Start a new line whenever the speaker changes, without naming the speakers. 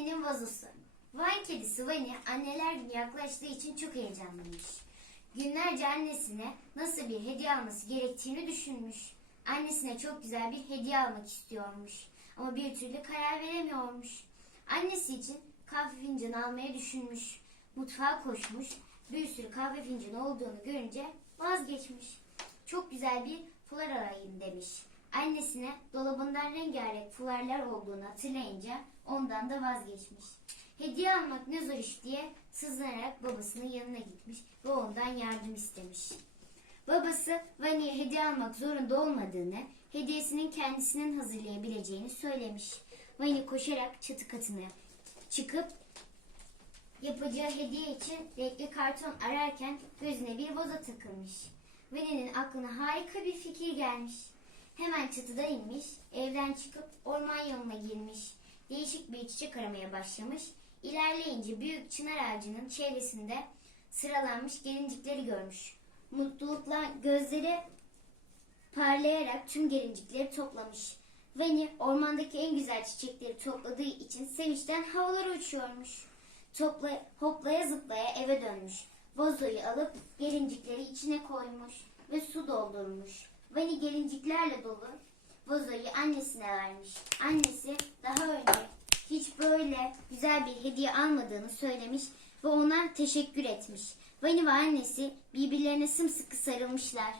Vani'nin vazosu. Van kedisi Vani anneler yaklaştığı için çok heyecanlıymış. Günlerce annesine nasıl bir hediye alması gerektiğini düşünmüş. Annesine çok güzel bir hediye almak istiyormuş. Ama bir türlü karar veremiyormuş. Annesi için kahve fincanı almayı düşünmüş. Mutfağa koşmuş. Bir sürü kahve fincanı olduğunu görünce vazgeçmiş. Çok güzel bir fular arayın demiş. Annesine dolabından rengarenk fularlar olduğunu hatırlayınca ondan da vazgeçmiş. Hediye almak ne zor iş diye sızlanarak babasının yanına gitmiş ve ondan yardım istemiş. Babası Vani'ye hediye almak zorunda olmadığını, hediyesinin kendisinin hazırlayabileceğini söylemiş. Vani koşarak çatı katına çıkıp yapacağı hediye için renkli karton ararken gözüne bir vazo takılmış. Vani'nin aklına harika bir fikir gelmiş. Hemen çatıda inmiş, evden çıkıp orman yoluna girmiş. Değişik bir çiçek aramaya başlamış. İlerleyince büyük çınar ağacının çevresinde sıralanmış gelincikleri görmüş. Mutlulukla gözleri parlayarak tüm gelincikleri toplamış. Vani ormandaki en güzel çiçekleri topladığı için sevinçten havalara uçuyormuş. Topla, hoplaya zıplaya eve dönmüş. Vazoyu alıp gelincikleri içine koymuş ve su doldurmuş. Vani gelinciklerle dolu vazoyu annesine vermiş. Annesi daha önce hiç böyle güzel bir hediye almadığını söylemiş ve ona teşekkür etmiş. Vani ve annesi birbirlerine sımsıkı sarılmışlar.